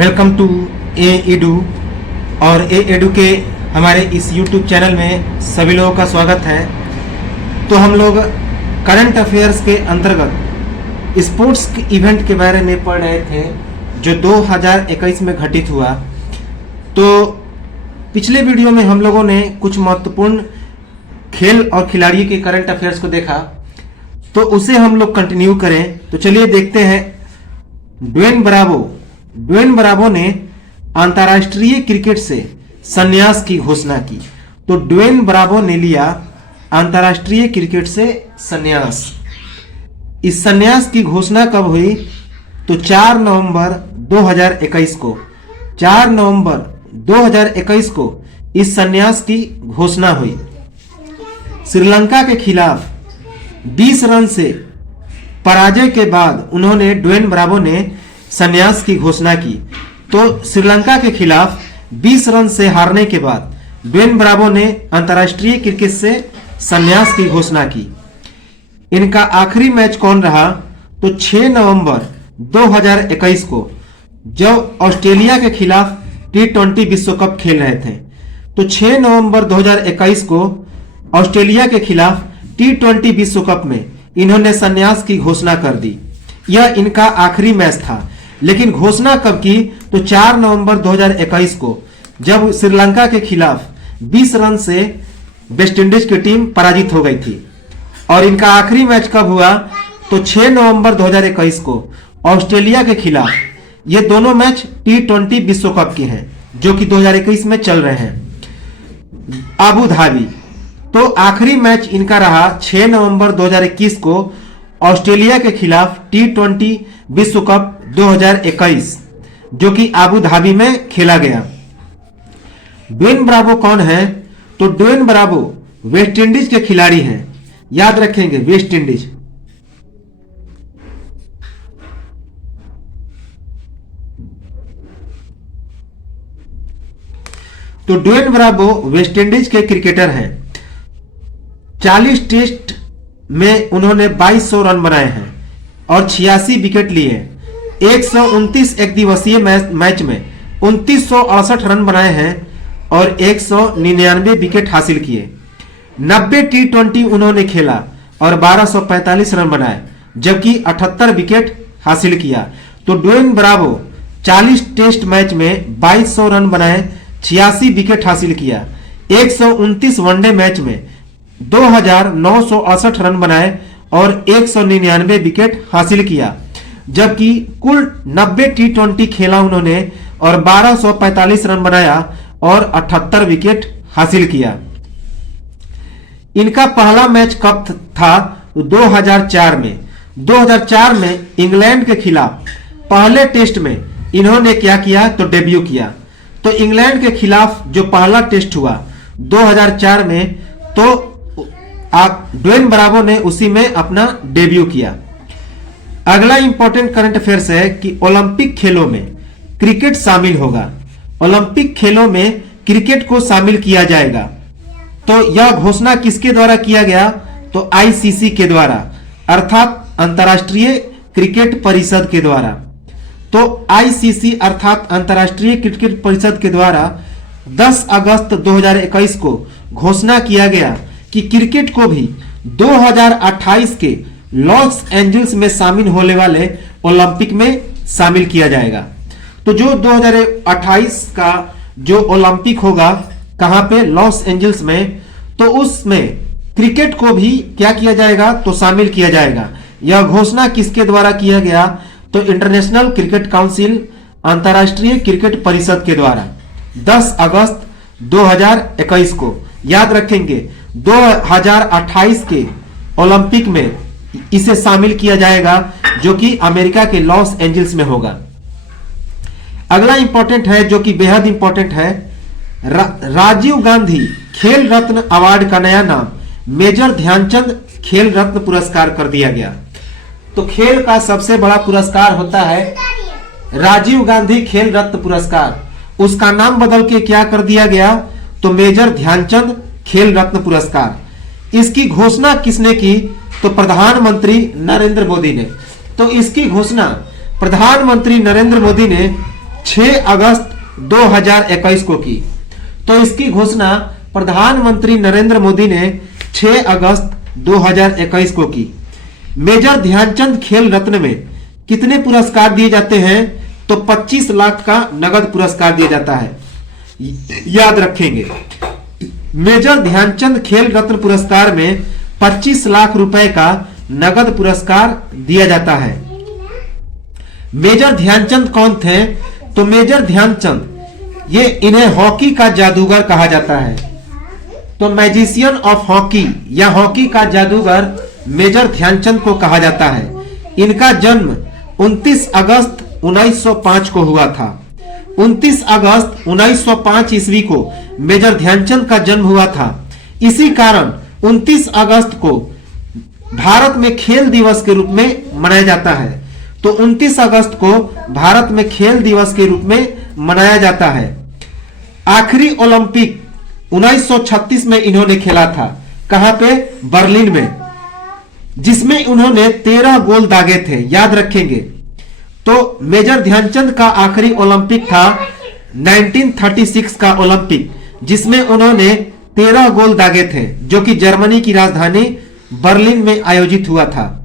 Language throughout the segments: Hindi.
Welcome to A edu. और ए एडू के हमारे इस यूट्यूब चैनल में सभी लोगों का स्वागत है। तो हम लोग करंट अफेयर्स के अंतर्गत स्पोर्ट्स के इवेंट के बारे में पढ़ रहे थे जो 2021 में घटित हुआ। तो पिछले वीडियो में हम लोगों ने कुछ महत्वपूर्ण खेल और खिलाड़ियों के करंट अफेयर्स को देखा, तो उसे हम लोग कंटिन्यू करें। तो चलिए देखते हैं। ड्वेन ब्रावो ने अंतर्राष्ट्रीय क्रिकेट से संन्यास की घोषणा की। तो ड्वेन ब्रावो ने लिया अंतर्राष्ट्रीय क्रिकेट से संन्यास। इस संन्यास की घोषणा कब हुई? तो 4 नवंबर 2021 को। 4 नवंबर 2021 को इस संन्यास की घोषणा हुई। श्रीलंका के खिलाफ 20 रन से पराजय के बाद उन्होंने ड्वेन ब्रावो ने संन्यास की घोषणा की। तो श्रीलंका के खिलाफ 20 रन से हारने के बाद ड्वेन ब्रावो ने अंतर्राष्ट्रीय क्रिकेट से संन्यास की घोषणा की। इनका आखिरी मैच कौन रहा? तो 6 नवंबर 2021 को, जब ऑस्ट्रेलिया के खिलाफ T20 विश्व कप खेल रहे थे। तो 6 नवंबर 2021 को ऑस्ट्रेलिया के खिलाफ T20 विश्व कप में इन्होंने संन्यास की घोषणा कर दी। यह इनका आखिरी मैच था। लेकिन घोषणा कब की? तो 4 नवंबर 2021 को, जब श्रीलंका के खिलाफ 20 रन से वेस्टइंडीज की टीम पराजित हो गई थी। और इनका आखिरी मैच कब हुआ? तो 6 नवंबर 2021 को ऑस्ट्रेलिया के खिलाफ। ये दोनों मैच T20 विश्व कप के हैं जो कि 2021 में चल रहे हैं आबू धाबी। तो आखिरी मैच इनका रहा 6 नवंबर 2021 को ऑस्ट्रेलिया के खिलाफ T20 विश्व कप 2021 जो कि आबू धाबी में खेला गया। ड्वेन ब्रावो कौन है? तो ड्वेन ब्रावो वेस्टइंडीज के खिलाड़ी हैं। याद रखेंगे, वेस्टइंडीज। तो ड्वेन ब्रावो वेस्टइंडीज के क्रिकेटर हैं। 40 टेस्ट में उन्होंने 2200 रन बनाए हैं और 86 विकेट लिए हैं। 129 एक दिवसीय मैच में 2968 रन बनाए हैं और 199 विकेट हासिल किए। 90 T20 उन्होंने खेला और 1245 रन बनाए, जबकि 78 विकेट हासिल किया। तो ड्वेन ब्रावो 40 टेस्ट मैच में 2200 रन बनाए, 86 विकेट हासिल किया। 129 वनडे मैच में 2968 रन बनाए और 199 विकेट हासिल किया, जबकि कुल 90 T20 खेला उन्होंने और 1245 रन बनाया और 78 विकेट हासिल किया। इनका पहला मैच कब था? 2004 में। 2004 में इंग्लैंड के खिलाफ पहले टेस्ट में इन्होंने क्या किया? तो डेब्यू किया। तो इंग्लैंड के खिलाफ जो पहला टेस्ट हुआ 2004 में, तो ड्वेन ब्रावो ने उसी में अपना डेब्यू किया। अगला इंपॉर्टेंट करंट अफेयर्स है कि ओलंपिक खेलों में क्रिकेट शामिल होगा। ओलंपिक खेलों में क्रिकेट को शामिल किया जाएगा। तो यह घोषणा किसके द्वारा किया गया? तो आईसीसी के द्वारा, अर्थात अंतर्राष्ट्रीय क्रिकेट परिषद के द्वारा। तो आईसीसी अर्थात अंतर्राष्ट्रीय क्रिकेट परिषद के द्वारा 10 अगस्त 2021 को घोषणा किया गया कि क्रिकेट को भी 2028 के लॉस एंजल्स में शामिल होने वाले ओलंपिक में शामिल किया जाएगा। तो जो 2028 का जो ओलंपिक होगा, कहां पे? लॉस एंजल्स में। तो उसमें क्रिकेट को भी क्या किया जाएगा? तो शामिल किया जाएगा। यह घोषणा किसके द्वारा किया गया? तो इंटरनेशनल क्रिकेट काउंसिल, अंतर्राष्ट्रीय क्रिकेट परिषद के द्वारा 10 अगस्त 2021 को। याद रखेंगे, 2028 के ओलंपिक में इसे शामिल किया जाएगा जो कि अमेरिका के लॉस एंजल्स में होगा। अगला इंपॉर्टेंट है जो कि बेहद इंपॉर्टेंट है, राजीव गांधी खेल रत्न अवार्ड का नया नाम मेजर ध्यानचंद खेल रत्न पुरस्कार कर दिया गया। तो खेल का सबसे बड़ा पुरस्कार होता है राजीव गांधी खेल रत्न पुरस्कार। उसका नाम बदल के क्या कर दिया गया? तो मेजर ध्यानचंद खेल रत्न पुरस्कार। इसकी घोषणा किसने की? तो प्रधानमंत्री नरेंद्र मोदी ने। तो इसकी घोषणा प्रधानमंत्री नरेंद्र मोदी ने 6 अगस्त 2021 को की। तो इसकी घोषणा प्रधानमंत्री नरेंद्र मोदी ने 6 अगस्त 2021 को की। मेजर ध्यानचंद खेल रत्न में कितने पुरस्कार दिए जाते हैं? तो 25 लाख का नगद पुरस्कार दिया जाता है, याद रखेंगे। मेजर ध्यानचंद खेल रत्न पुरस्कार में 25 लाख रुपए का नगद पुरस्कार दिया जाता है। मेजर ध्यानचंद कौन थे? तो मेजर ध्यानचंद, ये इन्हें हॉकी का जादूगर कहा जाता है। तो मैजिशियन ऑफ हॉकी या हॉकी का जादूगर मेजर ध्यानचंद को कहा जाता है। इनका जन्म 29 अगस्त 1905 को हुआ था। 29 अगस्त 1905 ईस्वी को मेजर ध्यानचंद का जन्म हुआ था। इसी कारण 29 अगस्त को भारत में खेल दिवस के रूप में मनाया जाता है। तो 29 अगस्त को भारत में खेल दिवस के रूप में मनाया जाता है। आखिरी ओलंपिक 1936 में इन्होंने खेला था। कहां पे? बर्लिन में, जिसमें उन्होंने 13 गोल दागे थे, याद रखेंगे। तो मेजर ध्यानचंद का आखिरी ओलंपिक था 1936 का ओलंपिक, जिसमें उन्होंने 13 गोल दागे थे, जो कि जर्मनी की राजधानी बर्लिन में आयोजित हुआ था।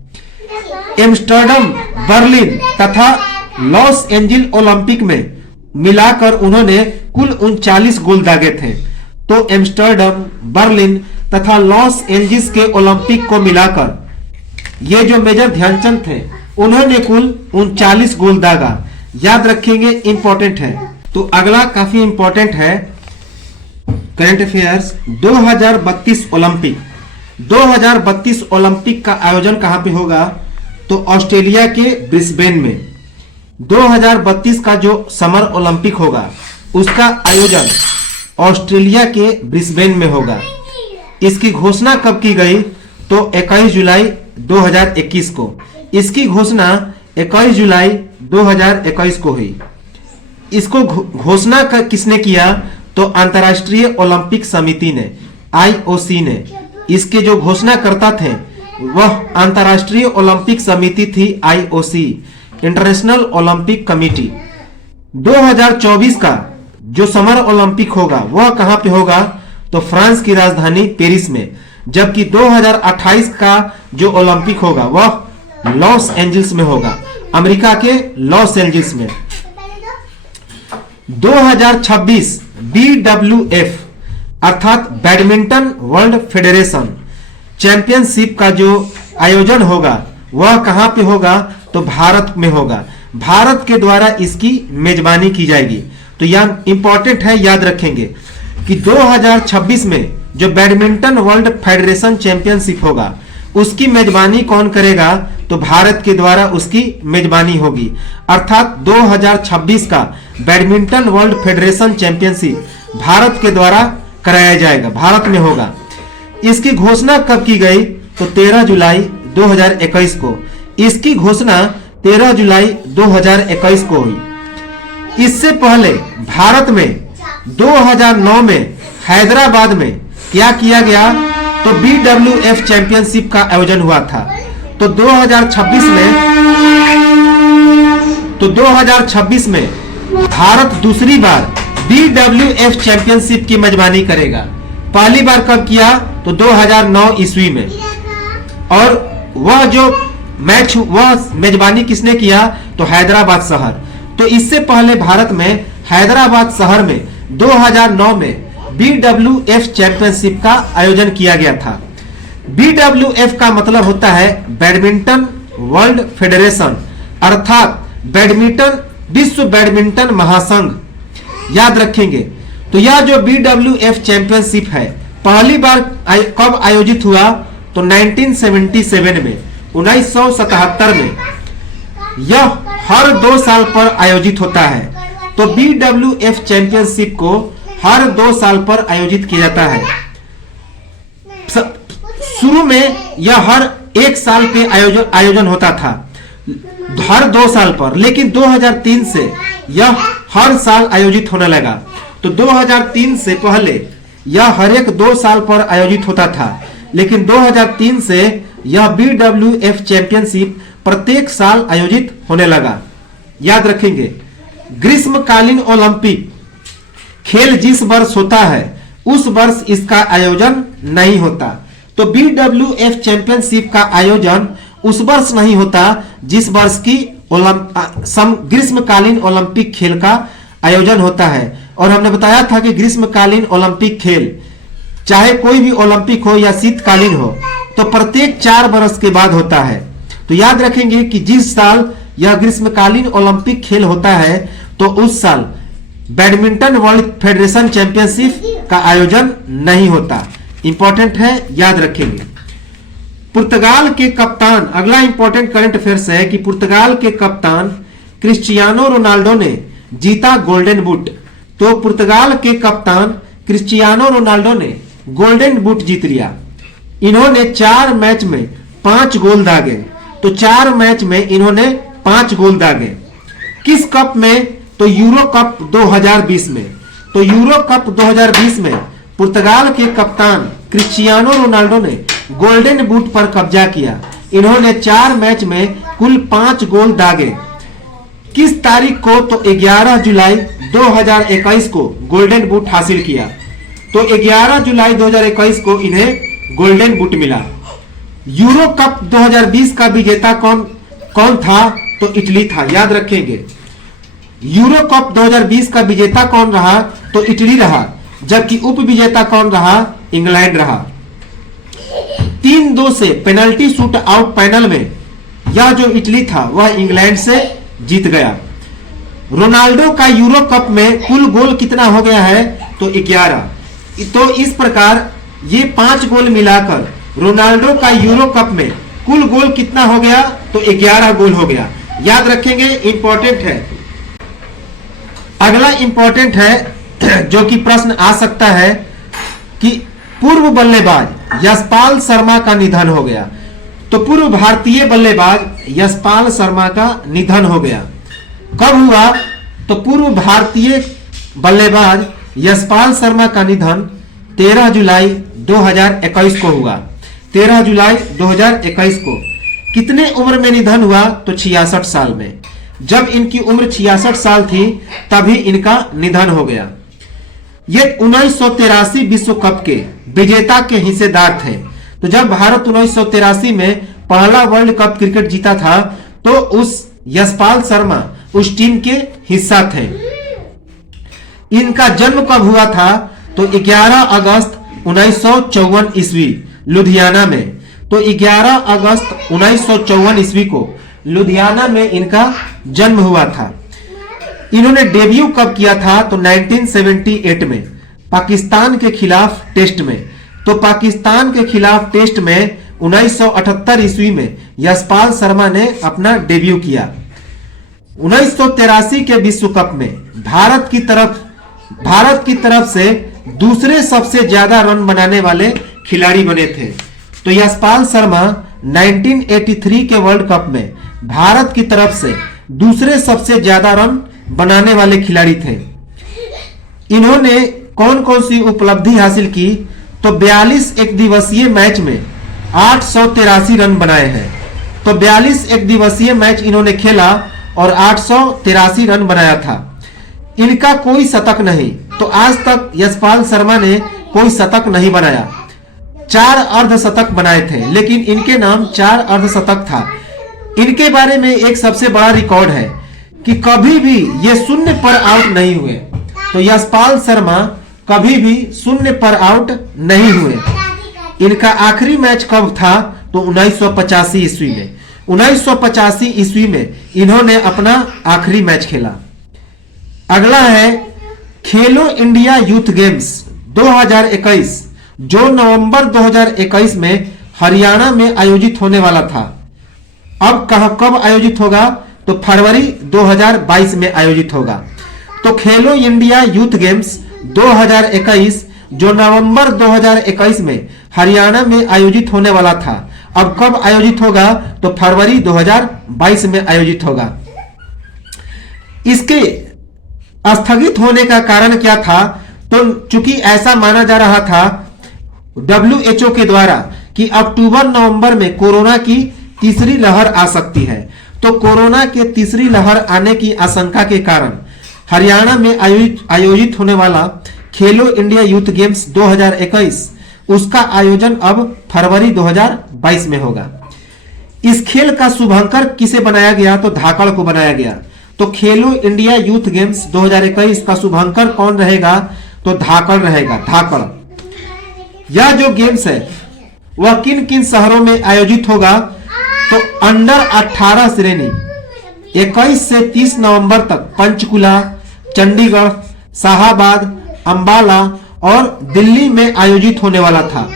एम्स्टर्डम, बर्लिन तथा लॉस एंजिल ओलंपिक में मिलाकर उन्होंने कुल 39 गोल दागे थे। तो एम्स्टर्डम, बर्लिन तथा लॉस एंजिल्स के ओलंपिक को मिलाकर ये जो मेजर ध्यानचंद थे उन्होंने कुल 39 गोल दागा, याद रखेंगे, इंपॉर्टेंट है। तो अगला काफी इंपॉर्टेंट है, करंट अफेयर्स। 2032 ओलंपिक, 2032 ओलंपिक का आयोजन कहां पे होगा? तो ऑस्ट्रेलिया के ब्रिस्बेन में 2032 का जो समर ओलंपिक होगा उसका आयोजन ऑस्ट्रेलिया के ब्रिस्बेन में होगा। इसकी घोषणा कब की गई? तो 21 जुलाई 2021 को। इसकी घोषणा 21 जुलाई 2021 को हुई। इसको घोषणा किसने किया? तो अंतर्राष्ट्रीय ओलंपिक समिति ने, आईओसी ने। इसके जो घोषणाकर्ता थे वह अंतर्राष्ट्रीय ओलंपिक समिति थी, आईओसी, इंटरनेशनल ओलंपिक कमेटी। 2024 का जो समर ओलंपिक होगा वह कहां पे होगा? तो फ्रांस की राजधानी पेरिस में। जबकि 2028 का जो ओलंपिक होगा वह लॉस एंजिल्स में होगा, अमेरिका के लॉस एंजिल्स में। 2026 BWF अर्थात बैडमिंटन वर्ल्ड फेडरेशन चैंपियनशिप का जो आयोजन होगा वह कहां पे होगा? तो भारत में होगा। भारत के द्वारा इसकी मेजबानी की जाएगी। तो यह इंपॉर्टेंट है, याद रखेंगे कि 2026 में जो बैडमिंटन वर्ल्ड फेडरेशन चैंपियनशिप होगा उसकी मेजबानी कौन करेगा? तो भारत के द्वारा उसकी मेजबानी होगी। अर्थात 2026 का badminton world federation championship Bharat के द्वारा कराया जाएगा, भारत में होगा। इसकी घोषणा कब की गई? तो 13 जुलाई 2021 को। इसकी घोषणा 13 जुलाई 2021 को हुई। इससे पहले भारत में 2009 में हैदराबाद में क्या किया गया? तो BWF चैंपियनशिप का आयोजन हुआ था। तो 2026 में भारत दूसरी बार BWF चैंपियनशिप की मेजबानी करेगा। पहली बार कब किया? तो 2009 ईस्वी में। और वह जो मैच, वह मेजबानी किसने किया? तो हैदराबाद शहर। तो इससे पहले भारत में हैदराबाद शहर में 2009 में BWF चैंपियनशिप का आयोजन किया गया था। BWF का मतलब होता है बैडमिंटन वर्ल्ड फेडरेशन, अर्थात बैडमिंटन विश्व बैडमिंटन महासंघ, याद रखेंगे। तो यह जो BWF चैंपियनशिप है पहली बार कब आयोजित हुआ? तो 1977 में, 1977 में। यह हर 2 साल पर आयोजित होता है। तो BWF चैंपियनशिप को हर 2 साल पर आयोजित किया जाता है। शुरू में यह हर 1 साल पे आयोजन होता था, हर 2 साल पर, लेकिन 2003 से यह हर साल आयोजित होने लगा। तो 2003 से पहले यह हर एक 2 साल पर आयोजित होता था, लेकिन 2003 से यह BWF चैंपियनशिप प्रत्येक साल आयोजित होने लगा, याद रखेंगे। ग्रीष्मकालीन ओलंपिक खेल जिस वर्ष होता है उस वर्ष इसका आयोजन नहीं होता। तो BWF चैंपियनशिप का आयोजन उस वर्ष नहीं होता जिस वर्ष की ग्रीष्मकालीन ओलंपिक खेल का आयोजन होता है। और हमने बताया था कि ग्रीष्मकालीन ओलंपिक खेल चाहे कोई भी ओलंपिक हो या शीतकालीन हो तो प्रत्येक 4 वर्ष के बाद होता है। तो याद रखेंगे कि जिस साल यह ग्रीष्मकालीन ओलंपिक खेल होता है तो उस साल बैडमिंटन वर्ल्ड फेडरेशन चैंपियनशिप का आयोजन नहीं होता। इंपॉर्टेंट है, याद रखेंगे। पुर्तगाल के कप्तान, अगला इंपॉर्टेंट करंट अफेयर्स है कि पुर्तगाल के कप्तान क्रिस्टियानो रोनाल्डो ने जीता गोल्डन बूट। तो पुर्तगाल के कप्तान क्रिस्टियानो रोनाल्डो ने गोल्डन बूट जीत लिया। इन्होंने 4 मैच में 5 गोल दागे। तो 4 मैच में इन्होंने 5 गोल दागे। किस कप में? तो यूरो कप 2020 में। तो यूरो कप 2020 में पुर्तगाल के कप्तान क्रिस्टियानो रोनाल्डो ने गोल्डन बूट पर कब्जा किया। इन्होंने 4 मैच में कुल 5 गोल दागे। किस तारीख को? तो 11 जुलाई 2021 को गोल्डन बूट हासिल किया। तो 11 जुलाई 2021 को इन्हें गोल्डन बूट मिला। यूरो कप 2020 का विजेता कौन था? तो इटली था। याद रखेंगे, यूरो कप 2020 का विजेता कौन रहा? तो इटली रहा। जबकि उप विजेता कौन रहा? इंग्लैंड रहा। 3-2 से पेनल्टी शूट आउट फाइनल में यह जो इटली था वह इंग्लैंड से जीत गया। रोनाल्डो का यूरो कप में कुल गोल कितना हो गया है? तो 11। तो इस प्रकार ये 5 गोल मिलाकर रोनाल्डो का यूरो कप में कुल गोल कितना हो गया? तो 11 गोल हो गया। याद रखेंगे, इंपॉर्टेंट है। अगला इंपॉर्टेंट है जो कि प्रश्न आ सकता है कि पूर्व बल्लेबाज यशपाल शर्मा का निधन हो गया। तो पूर्व भारतीय बल्लेबाज यशपाल शर्मा का निधन हो गया। कब हुआ? तो पूर्व भारतीय बल्लेबाज यशपाल शर्मा का निधन 13 जुलाई 2021 को हुआ। 13 जुलाई 2021 को। कितने उम्र में निधन हुआ? तो 66 साल में। जब इनकी उम्र 66 साल थी तभी इनका निधन हो गया। ये 1983 विश्व कप के विजेता के हिस्सेदार थे। तो जब भारत 1983 में पहला वर्ल्ड कप क्रिकेट जीता था तो उस यशपाल शर्मा उस टीम के हिस्सा थे। इनका जन्म कब हुआ था? तो 11 अगस्त 1954 ईस्वी लुधियाना में। तो 11 अगस्त 1954 ईस्वी को लुधियाना में इनका जन्म हुआ था। इन्होंने डेब्यू कब किया था? तो 1978 में पाकिस्तान के खिलाफ टेस्ट में। तो पाकिस्तान के खिलाफ टेस्ट में 1978 ईस्वी में यशपाल शर्मा ने अपना डेब्यू किया। 1983 के विश्व कप में भारत की तरफ से दूसरे सबसे ज्यादा रन बनाने वाले खिलाड़ी बने थे। तो यशपाल शर्मा 1983 के वर्ल्ड कप में भारत की तरफ से दूसरे सबसे ज्यादा रन बनाने वाले खिलाड़ी थे। इन्होंने कौन कौन सी उपलब्धि हासिल की? तो 42 एक दिवसीय मैच में 883 रन बनाए हैं। तो 42 एक दिवसीय मैच इन्होंने खेला और 883 रन बनाया था। इनका कोई शतक नहीं। तो आज तक यशपाल शर्मा ने कोई शतक नहीं बनाया। 4 अर्धशतक बनाए थे, लेकिन इनके नाम 4 अर्धशतक था। इनके बारे में एक सबसे बड़ा रिकॉर्ड है कि कभी भी ये शून्य पर आउट नहीं हुए। तो यशपाल शर्मा कभी भी शून्य पर आउट नहीं हुए। इनका आखिरी मैच कब था? तो 1985 ईस्वी में। 1985 ईस्वी में इन्होंने अपना आखिरी मैच खेला। अगला है खेलो इंडिया यूथ गेम्स 2021 जो नवंबर 2021 में हरियाणा में आयोजित होने वाला था। अब कब आयोजित होगा? तो फरवरी 2022 में आयोजित होगा। तो खेलो इंडिया यूथ गेम्स 2021 जो नवंबर 2021 में हरियाणा में आयोजित होने वाला था, अब कब आयोजित होगा? तो फरवरी 2022 में आयोजित होगा। इसके स्थगित होने का कारण क्या था? तो चूंकि ऐसा माना जा रहा था WHO के द्वारा कि अक्टूबर नवंबर में कोरोना की तीसरी लहर आ सकती है। तो कोरोना के तीसरी लहर आने की आशंका के कारण हरियाणा में आयोजित होने वाला खेलो इंडिया यूथ गेम्स 2021 उसका आयोजन अब फरवरी 2022 में होगा। इस खेल का शुभांकर किसे बनाया गया? तो धाकड़ को बनाया गया। तो खेलो इंडिया यूथ गेम्स 2021 का शुभांकर कौन रहेगा? तो धाकड़ रहेगा, धाकड़। यह जो गेम्स है वह किन किन शहरों में आयोजित होगा? तो अंडर 18 श्रेणी 21 से 30 नवंबर तक पंचकुला, चंडीगढ़, शाहबाद, अंबाला और दिल्ली में आयोजित होने वाला था।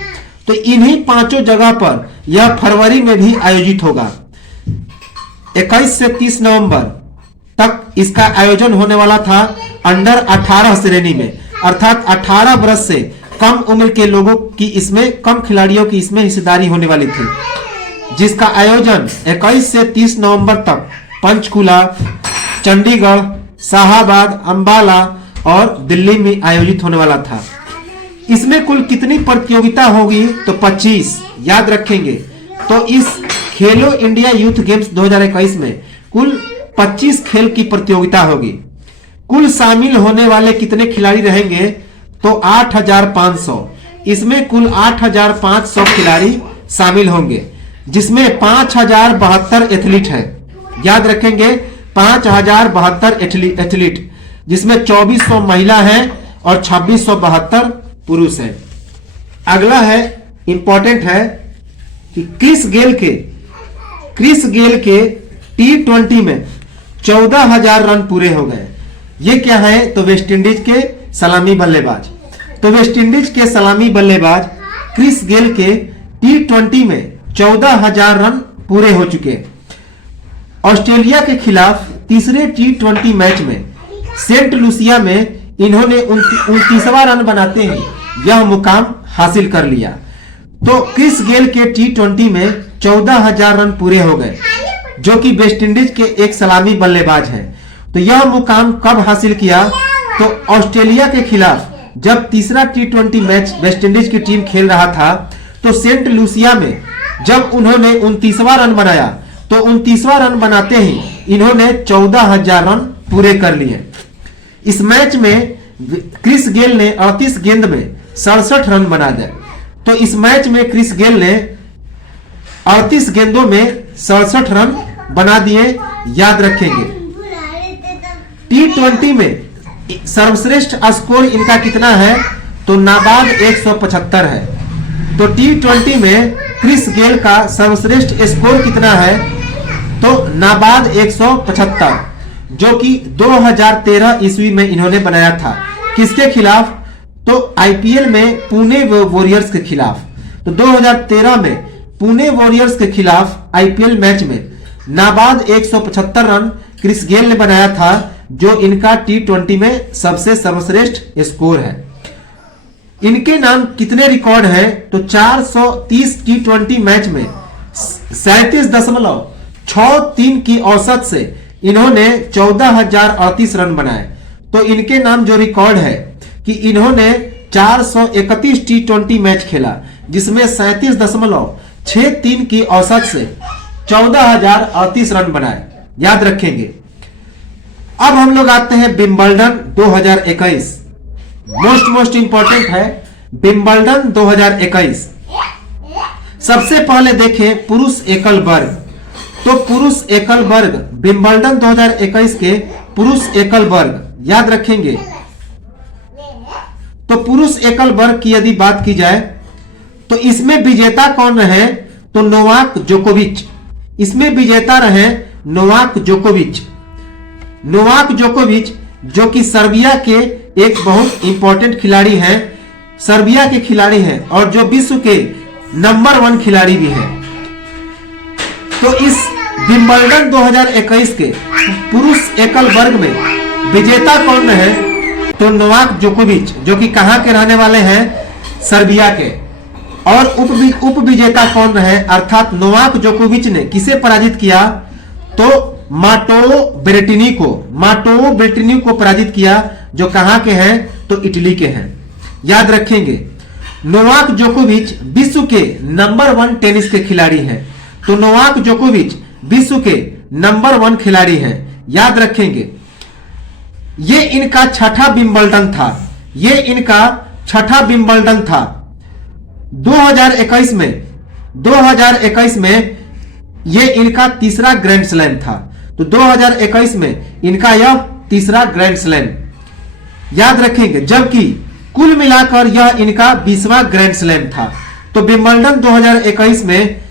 तो इन्हीं 5 जगह पर यह फरवरी में भी आयोजित होगा। 21 से 30 नवंबर तक इसका आयोजन होने वाला था अंडर 18 श्रेणी में, अर्थात 18 वर्ष से कम उम्र के लोगों की इसमें, कम खिलाड़ियों की इसमें हिस्सेदारी होने वाली थी, जिसका आयोजन 21 से 30 नवंबर तक पंचकुला, चंडीगढ़, शाहबाद, अंबाला और दिल्ली में आयोजित होने वाला था। इसमें कुल कितनी प्रतियोगिता होगी? तो 25, याद रखेंगे। तो इस खेलो इंडिया यूथ गेम्स 2021 में कुल 25 खेल की प्रतियोगिता होगी। कुल शामिल होने वाले कितने खिलाड़ी रहेंगे? तो 8500। इसमें कुल 8500 खिलाड़ी शामिल होंगे, जिसमें 5072 एथलीट हैं। याद रखेंगे 5072 एथलीट, जिसमें 2400 महिला हैं और 2672 पुरुष हैं। अगला है, इंपॉर्टेंट है कि क्रिस गेल के T20 में 14000 रन पूरे हो गए। ये क्या है? तो वेस्ट इंडीज के सलामी बल्लेबाज। तो वेस्ट इंडीज के सलामी बल्लेबाज क्रिस गेल के T20 में 14000 रन पूरे हो चुके। ऑस्ट्रेलिया के खिलाफ तीसरे T20 मैच में सेंट लूसिया में इन्होंने 29वां रन बनाते ही यह मुकाम हासिल कर लिया। तो क्रिस गेल के T20 में 14000 रन पूरे हो गए, जो कि वेस्ट इंडीज के एक सलामी बल्लेबाज हैं। तो यह मुकाम कब हासिल किया? तो ऑस्ट्रेलिया के खिलाफ जब तीसरा T20 मैच वेस्ट इंडीज की टीम खेल रहा था, तो सेंट लूसिया में जब उन्होंने 29वां रन बनाया, तो 29वां रन बनाते ही इन्होंने 14000 रन पूरे कर लिए। इस मैच में क्रिस गेल ने 38 गेंद में 67 रन बना दिए। तो इस मैच में क्रिस गेल ने 38 गेंदों में 67 रन बना दिए, याद रखेंगे। T20 में सर्वश्रेष्ठ स्कोर इनका कितना है? तो नाबाद 175 है। तो T20 में क्रिस गेल का सर्वश्रेष्ठ स्कोर कितना है? तो नाबाद 175, जो कि 2013 ईस्वी में इन्होंने बनाया था। किसके खिलाफ? तो आईपीएल में पुणे वॉरियर्स के खिलाफ। तो 2013 में पुणे वॉरियर्स के खिलाफ आईपीएल मैच में नाबाद 175 रन क्रिस गेल ने बनाया था, जो इनका T20 में सबसे सर्वश्रेष्ठ स्कोर है। इनके नाम कितने रिकॉर्ड हैं? तो 430 T20 मैच में 37.63 की औसत से इन्होंने 14038 रन बनाए। तो इनके नाम जो रिकॉर्ड है कि इन्होंने 431 T20 मैच खेला, जिसमें 37.63 की औसत से 14038 रन बनाए, याद रखेंगे। अब हम लोग आते हैं विंबलडन 2021। मोस्ट इंपॉर्टेंट है विंबलडन 2021। सबसे पहले देखें पुरुष एकल वर्ग। तो पुरुष एकल वर्ग विंबलडन 2021 के पुरुष एकल वर्ग, याद रखेंगे। तो पुरुष एकल वर्ग की यदि बात की जाए तो इसमें विजेता कौन रहे? तो नोवाक जोकोविच। इसमें विजेता रहे नोवाक जोकोविच। नोवाक जोकोविच जो कि सर्बिया के एक बहुत इंपॉर्टेंट खिलाड़ी हैं, सर्बिया के खिलाड़ी हैं और जो विश्व के नंबर 1 खिलाड़ी भी हैं। तो इस विंबलडन 2021 के पुरुष एकल वर्ग में विजेता कौन रहे? तो नोवाक जोकोविच, जो कि कहां के रहने वाले हैं? सर्बिया के। और उप विजेता कौन रहे? अर्थात नोवाक जोकोविच ने किसे पराजित किया? तो माटेओ बेरेटिनी को पराजित किया, जो कहां के हैं? तो इटली के हैं, याद रखेंगे। नोवाक जोकोविच विश्व के नंबर 1 टेनिस के खिलाड़ी हैं। तो नोवाक जोकोविच विश्व के नंबर 1 खिलाड़ी हैं, याद रखेंगे। ये इनका छठा विंबलडन था। ये इनका छठा विंबलडन था। 2021 में ये इनका तीसरा ग्रैंड स्लैम था। तो 2021 में इनका यह तीसरा ग्रैंड स्लैम याद रखेंगे, जबकि कुल मिलाकर यह इनका 20वां ग्रैंड स्लैम था। तो विंबलडन 2021 में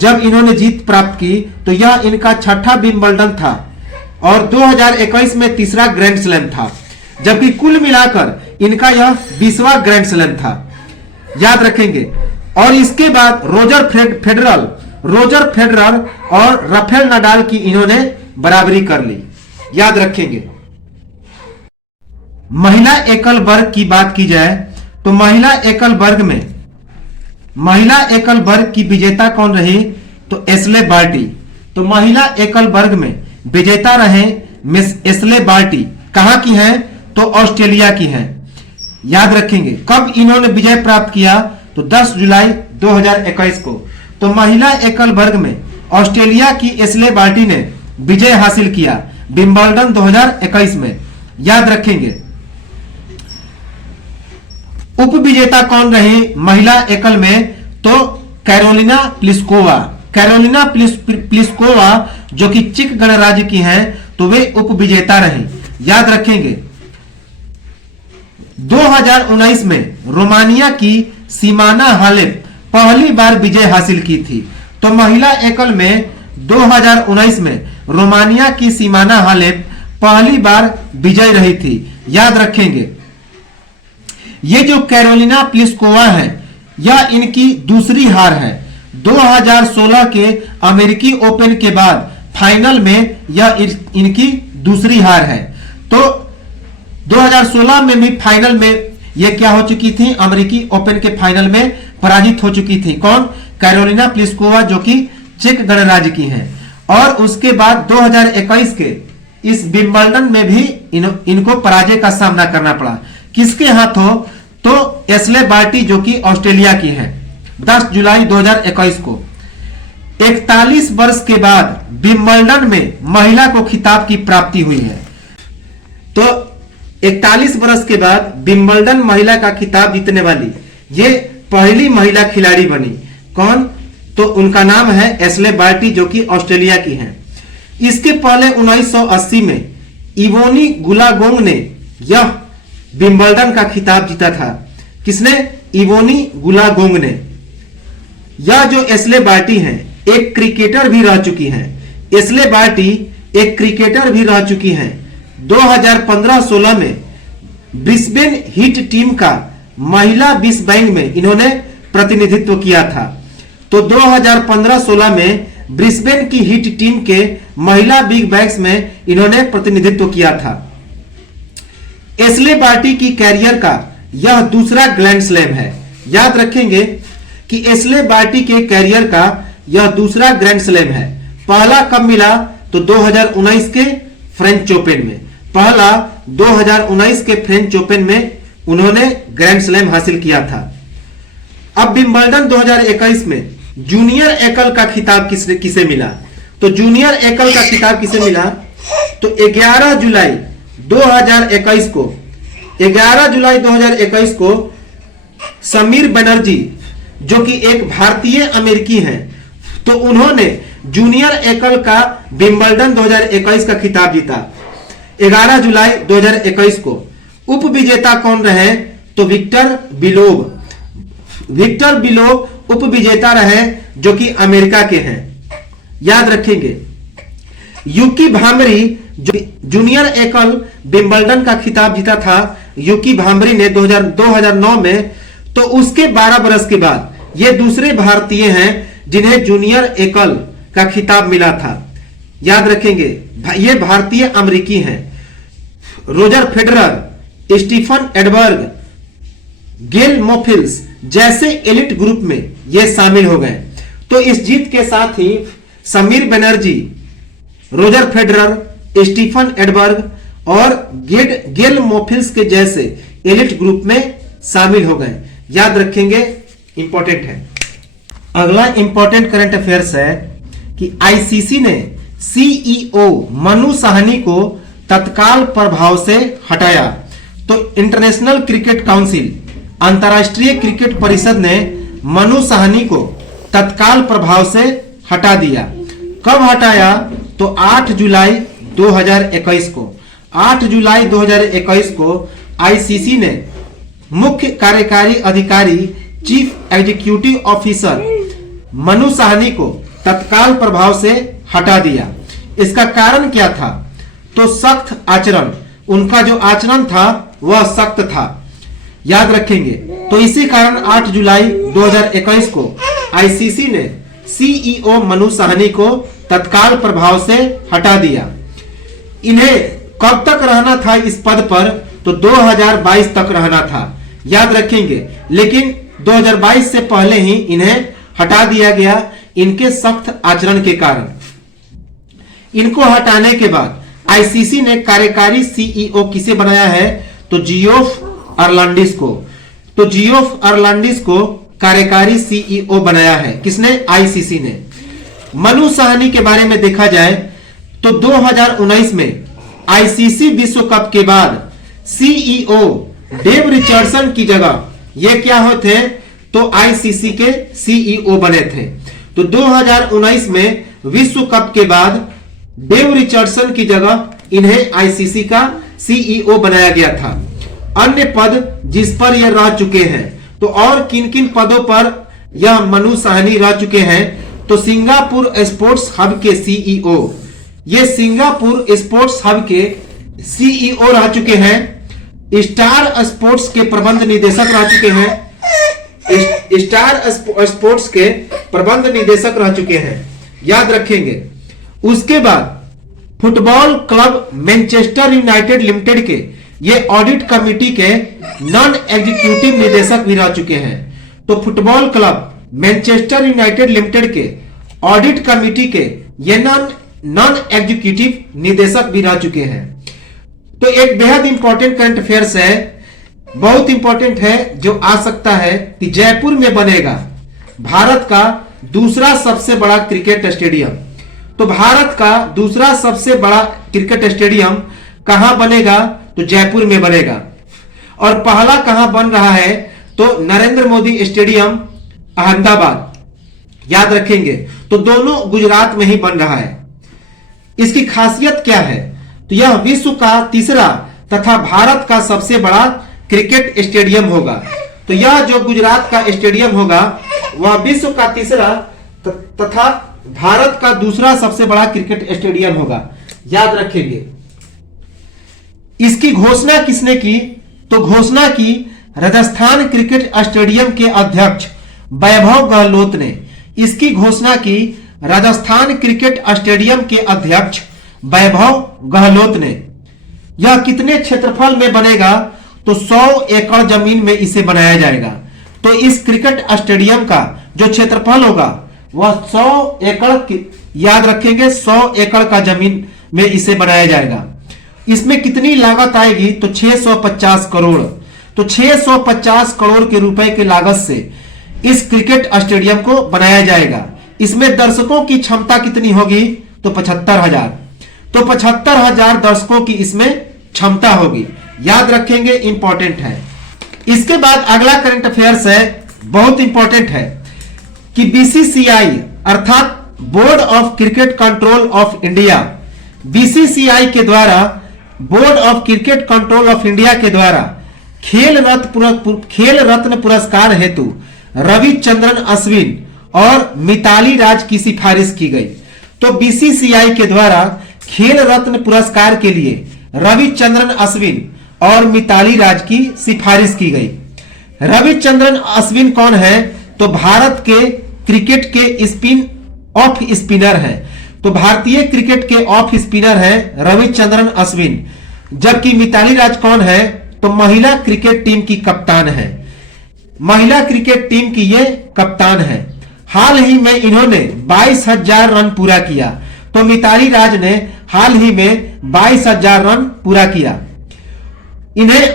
जब इन्होंने जीत प्राप्त की तो यह इनका छठा विंबलडन था और 2021 में तीसरा ग्रैंड स्लैम था, जबकि कुल मिलाकर इनका यह 20वां ग्रैंड स्लैम था, याद रखेंगे। और इसके बाद रोजर फेडरर और राफेल नडाल की इन्होंने बराबरी कर ली, याद रखेंगे। महिला एकल वर्ग की बात की जाए तो महिला एकल वर्ग की विजेता कौन रही? तो एशले बार्टी। तो महिला एकल वर्ग में विजेता रहे मिस एशले बार्टी। कहां की हैं? तो ऑस्ट्रेलिया की हैं, याद रखेंगे। कब इन्होंने विजय प्राप्त किया? तो 10 जुलाई 2021 को। तो महिला एकल वर्ग में ऑस्ट्रेलिया की एशले बार्टी ने विजय हासिल किया विंबलडन 2021 में, याद रखेंगे। उप विजेता कौन रही महिला एकल में? तो कैरोलिना प्लिस्कोवा जो कि चेक गणराज्य की हैं, तो वे उप विजेता रही, याद रखेंगे। 2019 में रोमानिया की सिमाना हालेप पहली बार विजय हासिल की थी। तो महिला एकल में 2019 में रोमानिया की सिमाना हालेप पहली बार विजय रही थी, याद रखेंगे। ये जो कैरोलिना प्लिस्कोवा है यह इनकी दूसरी हार है। 2016 के अमेरिकी ओपन के बाद फाइनल में यह इनकी दूसरी हार है। तो 2016 में भी फाइनल में ये क्या हो चुकी थी? अमेरिकी ओपन के फाइनल में पराजित हो चुकी थी। कौन? कैरोलिना प्लिस्कोवा जो कि चेक गणराज्य की हैं। और उसके बाद 2021 के इस विंबलडन में भी इनको पराजय का सामना करना पड़ा। किसके हाथों? तो एशले बार्टी जो कि ऑस्ट्रेलिया की है। 10 जुलाई 2021 को 41 वर्ष के बाद विंबलडन में महिला को खिताब की प्राप्ति हुई है। तो 41 वर्ष के बाद विंबलडन महिला का खिताब जीतने वाली ये पहली महिला खिलाड़ी बनी। कौन? तो उनका नाम है एशले बार्टी जो कि ऑस्ट्रेलिया की हैं। इसके पहले 1980 में इवोनी गुलागोंग ने यह विंबलडन का खिताब जीता था। किसने? इवोनी गुलागोंग ने। यह जो एशले बार्टी हैं एक क्रिकेटर भी रह चुकी हैं। एशले बार्टी एक क्रिकेटर भी रह चुकी हैं। 2015-16 में ब्रिस्बेन हीट टीम का महिला विश्व बैंक में इन्होंने प्रतिनिधित्व किया था। तो 2015-16 में ब्रिस्बेन की हीट टीम के महिला बिग बैग्स में इन्होंने प्रतिनिधित्व किया था। एशले बार्टी की कैरियर का यह दूसरा ग्रैंड स्लैम है, याद रखेंगे कि एशले बार्टी के कैरियर का यह दूसरा ग्रैंड स्लैम है। पहला कब मिला? तो 2019 के फ्रेंच ओपन में। पहला 2019 के फ्रेंच ओपन में उन्होंने ग्रैंड स्लैम हासिल किया था। अब विंबलडन 2021 में जूनियर एकल का खिताब किसे मिला? तो जूनियर एकल का खिताब किसे मिला? तो 11 जुलाई 2021 को समीर बनर्जी जो कि एक भारतीय अमेरिकी हैं, तो उन्होंने जूनियर एकल का विंबलडन 2021 का खिताब जीता 11 जुलाई 2021 को। उप विजेता कौन रहे? तो विक्टर बिलोव उप विजेता रहे जो कि अमेरिका के हैं, याद रखेंगे। यूकी भांबरी जो जूनियर एकल विंबलडन का खिताब जीता था, यूकी भांबरी ने 2009 में। तो उसके 12 वर्ष के बाद ये दूसरे भारतीय हैं जिन्हें जूनियर एकल का खिताब मिला था, याद रखेंगे। ये भारतीय अमेरिकी हैं। रोजर फेडरर, स्टीफन एडबर्ग, गेल मोफिल्स जैसे एलिट ग्रुप में ये शामिल हो गए। तो इस जीत के साथ ही Sameer Banerjee, Roger Federer, Stefan Edberg और गेल मोफिल्स के जैसे एलिट ग्रुप में शामिल हो गए, याद रखेंगे, इंपॉर्टेंट है। अगला इंपॉर्टेंट करंट अफेयर्स है कि आईसीसी ने सीईओ मनु साहनी को तत्काल प्रभाव से हटाया। तो इंटरनेशनल क्रिकेट काउंसिल, अंतर्राष्ट्रीय क्रिकेट परिषद ने मनु साहनी को तत्काल प्रभाव से हटा दिया। कब हटाया? तो 8 जुलाई 2021 को। 8 जुलाई 2021 को आईसीसी ने मुख्य कार्यकारी अधिकारी, chief executive officer Manu Sahni को तत्काल प्रभाव से हटा दिया। इसका कारण क्या था? तो सख्त आचरण, उनका जो आचरण था वह सख्त था, याद रखेंगे। तो इसी कारण 8 जुलाई 2021 को आईसीसी ने सीईओ मनु साहनी को तत्काल प्रभाव से हटा दिया। इन्हें कब तक रहना था इस पद पर? तो 2022 तक रहना था, याद रखेंगे। लेकिन 2022 से पहले ही इन्हें हटा दिया गया इनके सख्त आचरण के कारण। इनको हटाने के बाद आईसीसी ने कार्यकारी सीईओ किसे बनाया है? तो जियोफ अर्लांडिस को। तो जियोफ अर्लांडिस को कार्यकारी सीईओ बनाया है। किसने? आईसीसी ने। मनु साहनी के बारे में देखा जाए तो 2019 में आईसीसी विश्व कप के बाद सीईओ डेव रिचर्डसन की जगह ये क्या होते? तो आईसीसी के सीईओ बने थे। तो 2019 में विश्व कप के बाद डेव रिचर्डसन की जगह इन्हें आईसीसी का सीईओ बनाया गया था। अन्य पद जिस पर यह रह चुके हैं, तो और किन किन पदों पर यह मनु साहनी रह चुके हैं? तो सिंगापुर स्पोर्ट्स हब के सीईओ, ये सिंगापुर स्पोर्ट्स हब के सीईओ रह चुके हैं। स्टार स्पोर्ट्स के प्रबंध निदेशक रह चुके हैं। स्टार स्पोर्ट्स के प्रबंध निदेशक रह चुके हैं, याद रखेंगे। उसके बाद football club Manchester United limited के ये ऑडिट कमेटी के नॉन एग्जीक्यूटिव निदेशक भी रह चुके हैं। तो football club Manchester United limited के ऑडिट कमेटी के ये नॉन एग्जीक्यूटिव निदेशक भी रह चुके हैं। तो एक बेहद इंपॉर्टेंट करंट अफेयर्स है, बहुत इंपॉर्टेंट है, जो आ सकता है कि जयपुर में बनेगा भारत का दूसरा सबसे बड़ा क्रिकेट स्टेडियम। तो भारत का दूसरा सबसे बड़ा क्रिकेट स्टेडियम कहां बनेगा? तो जयपुर में बनेगा। और पहला कहां बन रहा है? तो नरेंद्र मोदी स्टेडियम अहमदाबाद, याद रखेंगे। तो दोनों गुजरात में ही बन रहा है। इसकी खासियत क्या है? तो यह विश्व का तीसरा तथा भारत का सबसे बड़ा क्रिकेट स्टेडियम होगा। तो यह जो गुजरात का स्टेडियम होगा वह विश्व का तीसरा तथा भारत का दूसरा सबसे बड़ा क्रिकेट स्टेडियम होगा, याद रखेंगे। इसकी घोषणा किसने की? तो घोषणा की राजस्थान क्रिकेट स्टेडियम के अध्यक्ष वैभव गहलोत ने। इसकी घोषणा की राजस्थान क्रिकेट स्टेडियम के अध्यक्ष वैभव गहलोत ने। यह कितने क्षेत्रफल में बनेगा? तो 100 एकड़ जमीन में इसे बनाया जाएगा। तो इस क्रिकेट स्टेडियम का जो क्षेत्रफल होगा वह 100 एकड़, याद रखेंगे, 100 एकड़ का जमीन में इसे बनाया जाएगा। इसमें कितनी लागत आएगी? तो 650 करोड़। तो 650 करोड़ के रुपए की लागत से इस क्रिकेट स्टेडियम को बनाया जाएगा। इसमें दर्शकों की क्षमता कितनी होगी? तो 75,000। तो 75,000 दर्शकों की इसमें क्षमता होगी, याद रखेंगे, इंपॉर्टेंट है। इसके बाद अगला करंट अफेयर्स है, बहुत इंपॉर्टेंट है, कि बीसीसीआई अर्थात board of cricket control of India, BCCI के द्वारा, board of cricket control of India के द्वारा खेल रत्न पुरस्कार हेतु रविचंद्रन अश्विन और मिताली राज की सिफारिश की गई। तो बीसीसीआई के द्वारा खेल रत्न पुरस्कार के लिए रविचंद्रन अश्विन और मिताली राज की सिफारिश की गई। रविचंद्रन अश्विन कौन है? तो भारत के क्रिकेट के स्पिन ऑफ स्पिनर है। तो भारतीय क्रिकेट के ऑफ स्पिनर है रविचंद्रन अश्विन। जबकि मिताली राज कौन है? तो महिला क्रिकेट टीम की कप्तान है। महिला क्रिकेट टीम की ये कप्तान है। हाल ही में इन्होंने 22,000 रन पूरा किया। तो मिताली राज ने हाल ही में 22,000 रन पूरा किया। इन्हें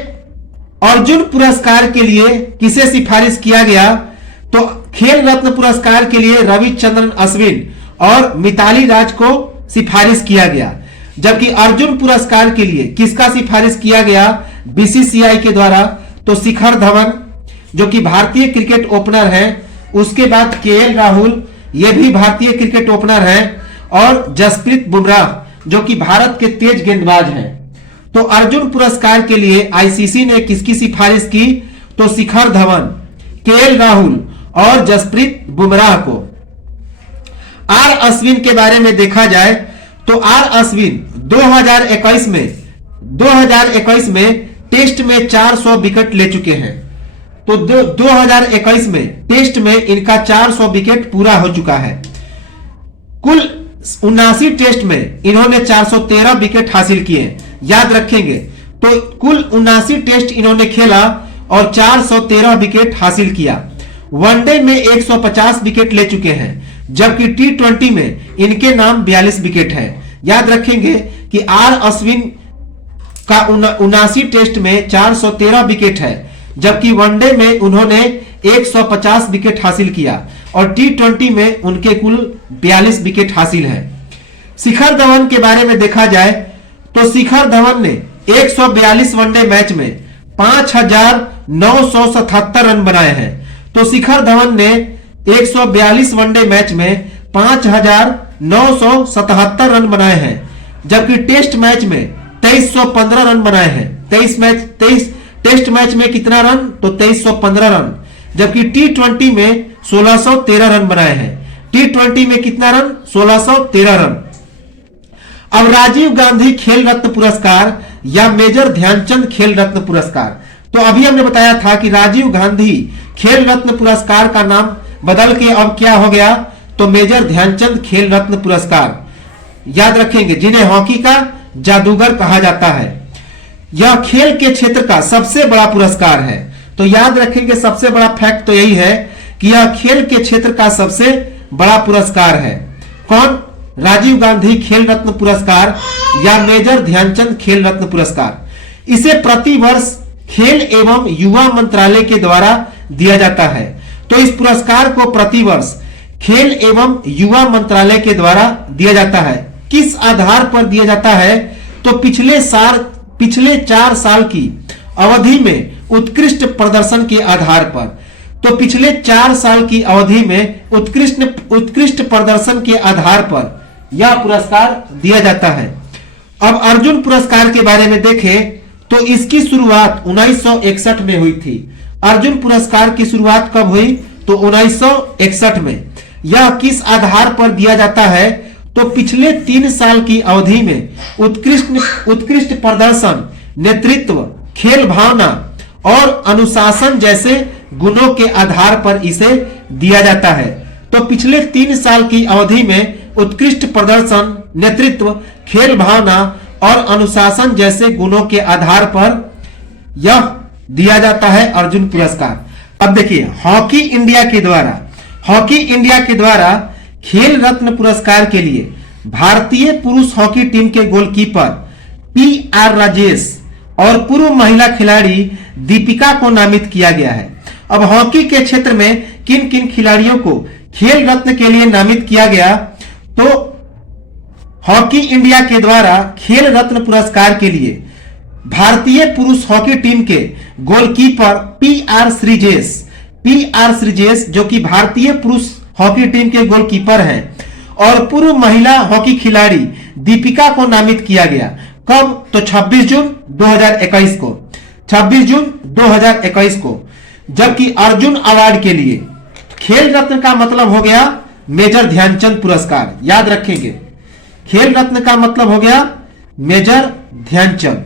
अर्जुन पुरस्कार के लिए किसे सिफारिश किया गया? तो खेल रत्न पुरस्कार के लिए रविचंद्रन अश्विन और मिताली राज को सिफारिश किया गया। जबकि अर्जुन पुरस्कार के लिए किसका सिफारिश किया गया बीसीसीआई के द्वारा? तो शिखर धवन जो कि भारतीय क्रिकेट ओपनर हैं, उसके बाद केएल राहुल ये भी भारतीय क्रिकेट ओपनर हैं, और जसप्रीत बुमराह जो कि भारत के तेज गेंदबाज हैं। तो अर्जुन पुरस्कार के लिए आईसीसी ने किसकी सिफारिश की? तो शिखर धवन, केएल राहुल और जसप्रीत बुमराह को। आर अश्विन के बारे में देखा जाए तो आर अश्विन 2021 में टेस्ट में 400 विकेट ले चुके हैं। तो 2021 में टेस्ट में इनका 400 विकेट पूरा हो चुका है। कुल 79 टेस्ट में इन्होंने 413 विकेट हासिल किए, याद रखेंगे। तो कुल 79 टेस्ट इन्होंने खेला और 413 विकेट हासिल किया। वनडे में 150 विकेट ले चुके हैं, जबकि T20 में इनके नाम 42 विकेट है। याद रखेंगे कि आर अश्विन का 79 टेस्ट में 413 विकेट है, जबकि वनडे में उन्होंने 150 विकेट हासिल किया और T20 में उनके कुल 42 विकेट हासिल है। शिखर धवन के बारे में देखा जाए तो शिखर धवन ने 142 वनडे मैच में 5,977 रन बनाए हैं। तो शिखर धवन ने 142 वनडे मैच में 5,977 रन बनाए हैं, जबकि टेस्ट मैच में 2315 रन बनाए हैं। 23 टेस्ट मैच में कितना रन? तो 2315 रन, जबकि T20 में 1613 रन बनाए हैं। T20 में कितना रन? 1613 रन। अब राजीव गांधी खेल रत्न पुरस्कार या मेजर ध्यानचंद खेल रत्न पुरस्कार। तो अभी हमने बताया था कि राजीव गांधी खेल रत्न पुरस्कार का नाम बदल के अब क्या हो गया? तो मेजर ध्यानचंद खेल रत्न पुरस्कार। याद रखेंगे, जिन्हें हॉकी का जादूगर कहा जाता है। यह खेल के क्षेत्र का सबसे बड़ा पुरस्कार है। तो याद रखेंगे, सबसे बड़ा फैक्ट तो यही है कि यह खेल के क्षेत्र का सबसे बड़ा पुरस्कार है। कौन? राजीव गांधी खेल रत्न पुरस्कार या मेजर ध्यानचंद खेल रत्न पुरस्कार। इसे प्रतिवर्ष खेल एवं युवा मंत्रालय के द्वारा दिया जाता है। तो इस पुरस्कार को प्रतिवर्ष खेल एवं युवा मंत्रालय के द्वारा दिया जाता है। किस आधार पर दिया जाता है? तो पिछले 4 साल की अवधि में उत्कृष्ट प्रदर्शन के आधार पर। तो पिछले 4 साल की अवधि में उत्कृष्ट प्रदर्शन के आधार पर यह पुरस्कार दिया जाता है। अब अर्जुन पुरस्कार के बारे में देखें तो इसकी शुरुआत 1961 में हुई थी। अर्जुन पुरस्कार की शुरुआत कब हुई? तो 1961 में। यह किस आधार पर दिया जाता है? तो पिछले 3 साल की अवधि में उत्कृष्ट प्रदर्शन, नेतृत्व, खेल भावना और अनुशासन जैसे गुणों के आधार पर इसे दिया जाता है। तो पिछले 3 साल की अवधि में उत्कृष्ट प्रदर्शन, नेतृत्व, खेल भावना और अनुशासन जैसे गुणों के आधार पर यह दिया जाता है अर्जुन पुरस्कार। अब देखिए, हॉकी इंडिया के द्वारा खेल रत्न पुरस्कार के लिए भारतीय पुरुष हॉकी टीम के गोलकीपर PR राजेश और पूर्व महिला खिलाड़ी दीपिका को नामित किया गया है। अब हॉकी के क्षेत्र में किन किन खिलाड़ियों को खेल रत्न के लिए नामित किया गया? तो हॉकी इंडिया के द्वारा खेल रत्न पुरस्कार के लिए भारतीय पुरुष हॉकी टीम के गोलकीपर PR श्रीजेश जो कि भारतीय पुरुष हॉकी टीम के गोलकीपर हैं, और पूर्व महिला हॉकी खिलाड़ी दीपिका को नामित किया गया। कब? तो 26 जून 2021 को। 26 जून 2021 को। जबकि अर्जुन अवार्ड के लिए खेल रत्न का मतलब हो गया मेजर ध्यानचंद पुरस्कार। याद रखेंगे, खेल रत्न का मतलब हो गया मेजर ध्यानचंद।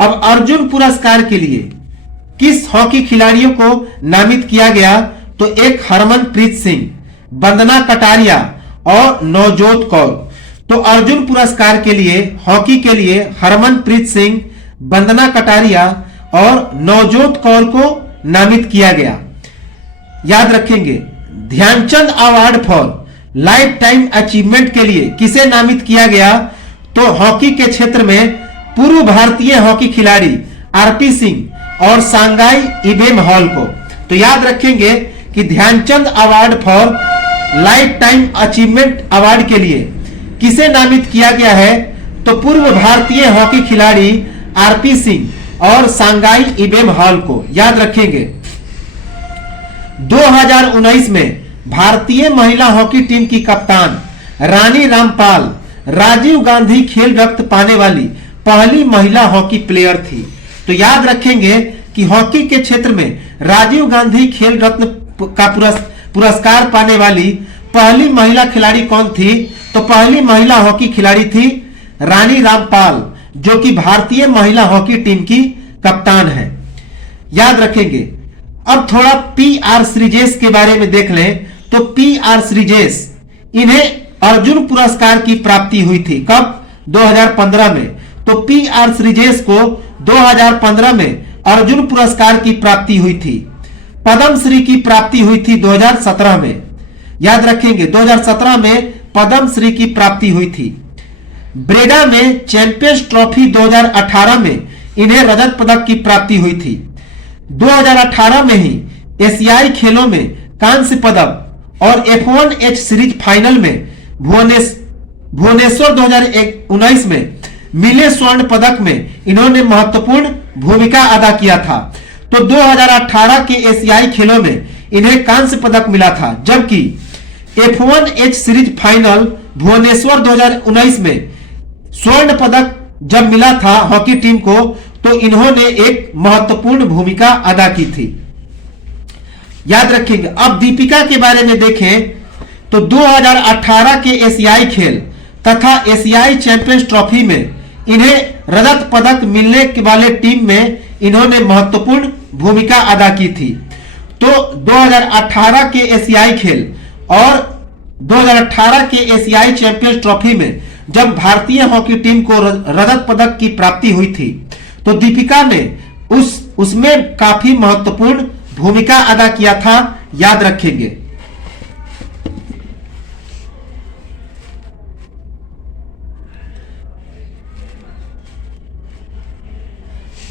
अब अर्जुन पुरस्कार के लिए किस हॉकी खिलाड़ियों को नामित किया गया? तो एक हरमनप्रीत सिंह, वंदना कटारिया और नवजोत कौर। तो अर्जुन पुरस्कार के लिए हॉकी के लिए हरमनप्रीत सिंह, वंदना कटारिया और नवजोत कौर को नामित किया गया। याद रखेंगे, Dhyanchand award for lifetime achievement के लिए किसे नामित किया गया? तो हॉकी के क्षेत्र में पूर्व भारतीय हॉकी खिलाड़ी RP सिंह और सांगाई इबेम हॉल को। तो याद रखेंगे कि Dhyanchand award for lifetime achievement award के लिए किसे नामित किया गया है? तो पूर्व भारतीय हॉकी खिलाड़ी आरपी सिंह और सांगाई इबेम हॉल को। याद रखेंगे 2019 में भारतीय महिला हॉकी टीम की कप्तान रानी रामपाल राजीव गांधी खेल रत्न पाने वाली पहली महिला हॉकी प्लेयर थी। तो याद रखेंगे कि हॉकी के क्षेत्र में राजीव गांधी खेल रत्न का पुरस्कार पाने वाली पहली महिला खिलाड़ी कौन थी? तो पहली महिला हॉकी खिलाड़ी थी रानी रामपाल, जो कि भारतीय महिला हॉकी टीम की कप्तान है। याद रखेंगे। अब थोड़ा पी.आर. श्रीजेश के बारे में देख लें तो पी.आर. श्रीजेश इन्हें अर्जुन पुरस्कार की प्राप्ति हुई थी। कब? 2015 में। तो पी.आर. श्रीजेश को 2015 में अर्जुन पुरस्कार की प्राप्ति हुई थी। पद्मश्री की प्राप्ति हुई थी 2017 में। याद रखेंगे 2017 में पद्मश्री की प्राप्ति हुई थी। ब्रेडा में चैंपियंस ट्रॉफी 2018 में इन्हें रजत पदक की प्राप्ति हुई थी। 2018 में ही एशियाई खेलों में कांस्य पदक और F1H सीरीज फाइनल में भुवनेश्वर 2019 में मिले स्वर्ण पदक में इन्होंने महत्वपूर्ण भूमिका अदा किया था। तो 2018 के एशियाई खेलों में इन्हें कांस्य पदक मिला था, जबकि F1H सीरीज फाइनल भुवनेश्वर 2019 में स्वर्ण पदक जब मिला था हॉकी टीम को, तो इन्होंने एक महत्वपूर्ण भूमिका अदा की थी। याद रखेंगे। अब दीपिका के बारे में देखें तो 2018 के एशियाई खेल तथा एशियाई चैंपियंस ट्रॉफी में इन्हें रजत पदक मिलने वाले टीम में इन्होंने महत्वपूर्ण भूमिका अदा की थी। तो 2018 के एशियाई खेल और 2018 के एशियाई चैंपियंस ट्रॉफी में जब भारतीय हॉकी टीम को रजत पदक की प्राप्ति हुई थी, तो दीपिका ने उसमें काफी महत्वपूर्ण भूमिका अदा किया था। याद रखेंगे।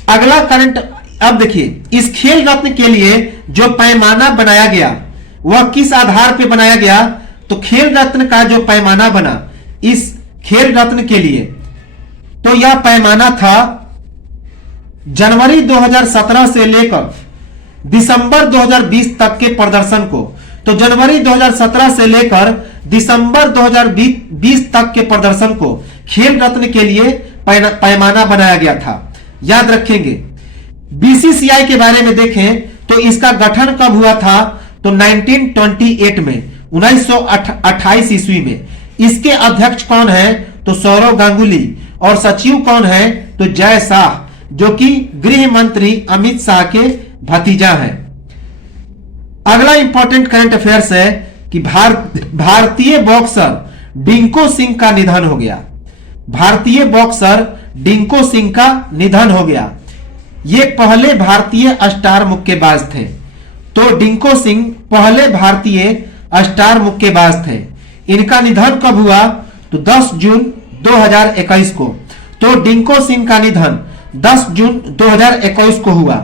अगला करंट। अब देखिए, इस खेल रत्न के लिए जो पैमाना बनाया गया वह किस आधार पर बनाया गया? तो खेल रत्न का जो पैमाना बना इस खेल रत्न के लिए, तो यह पैमाना था जनवरी 2017 से लेकर दिसंबर 2020 तक के प्रदर्शन को। तो जनवरी 2017 से लेकर दिसंबर 2020 तक के प्रदर्शन को खेल रत्न के लिए पैमाना बनाया गया था। याद रखेंगे। बीसीसीआई के बारे में देखें तो इसका गठन कब हुआ था? तो 1928 में, 1928 ईस्वी में। इसके अध्यक्ष कौन है? तो सौरव गांगुली। और सचिव कौन है? तो जय शाह, जो कि गृह मंत्री अमित शाह के भतीजा है। अगला इंपॉर्टेंट करंट अफेयर्स है कि भारतीय बॉक्सर डिंको सिंह का निधन हो गया। भारतीय बॉक्सर डिंको सिंह का निधन हो गया। ये पहले भारतीय स्टार मुक्केबाज थे। तो डिंको सिंह पहले भारतीय स्टार मुक्केबाज थे। इनका निधन कब हुआ? तो 10 जून 2021 को। तो डिंको सिंह का निधन 10 जून 2021 को हुआ।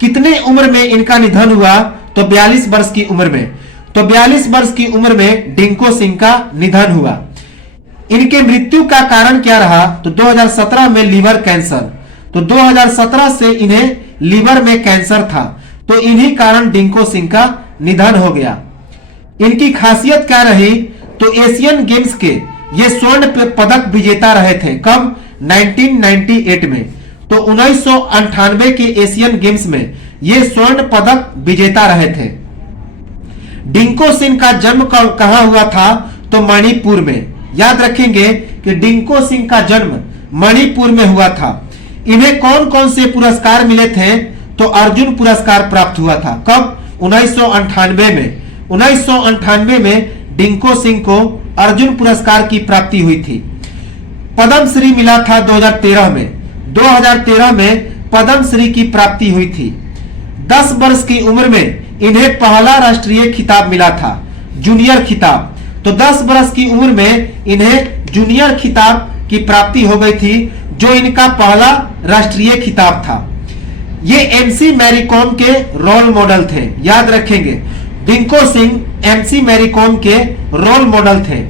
कितने उम्र में इनका निधन हुआ? तो 42 वर्ष की उम्र में। तो 42 वर्ष की उम्र में डिंको सिंह का निधन हुआ। इनके मृत्यु का कारण क्या रहा? तो 2017 में लीवर कैंसर। तो 2017 से इन्हें लीवर में कैंसर था। तो इन्हीं कारण डिंको सिंह का निधन हो गया। इनकी खासियत क्या रही? तो एशियन गेम्स के ये स्वर्ण पदक विजेता रहे थे। कब? 1998 में। तो 1998 के एशियन गेम्स में ये स्वर्ण पदक विजेता रहे थे। डिंको सिंह का जन्म कहां हुआ था? तो मणिपुर में। याद रखेंगे कि डिंको सिंह का जन्म मणिपुर में हुआ था। इन्हें कौन कौन से पुरस्कार मिले थे? तो अर्जुन पुरस्कार प्राप्त हुआ था। कब? 1998 में। 1998 में डिंको सिंह को अर्जुन पुरस्कार की प्राप्ति हुई थी। पद्मश्री मिला था 2013 में। 2013 में पद्मश्री की प्राप्ति हुई थी। 10 वर्ष की उम्र में इन्हें पहला राष्ट्रीय खिताब मिला था, जूनियर खिताब। तो 10 वर्ष की उम्र में इन्हें जूनियर खिताब की प्राप्ति हो गई थी, जो इनका पहला राष्ट्रीय खिताब था। ये एमसी मैरी कॉम के रोल मॉडल थे। याद रखेंगे, Dingko Singh MC Mary com के रोल मॉडल थे।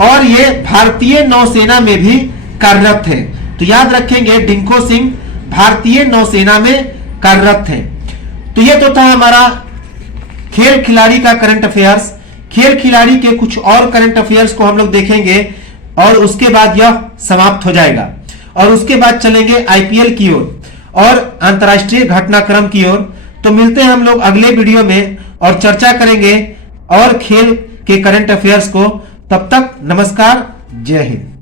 और ये भारतीय नौसेना में भी कार्यरत है। तो याद रखेंगे डिंको सिंह भारतीय नौसेना में कार्यरत है। तो ये तो था हमारा खेल खिलाड़ी का करंट अफेयर्स। खेल खिलाड़ी के कुछ और करंट अफेयर्स को हम लोग देखेंगे और उसके बाद यह समाप्त हो जाएगा और उसके बाद चलेंगे आईपीएल की ओर और अंतर्राष्ट्रीय घटनाक्रम की ओर। तो मिलते हैं हम लोग अगले वीडियो में और चर्चा करेंगे और खेल के करंट अफेयर्स को। तब तक नमस्कार, जय हिंद।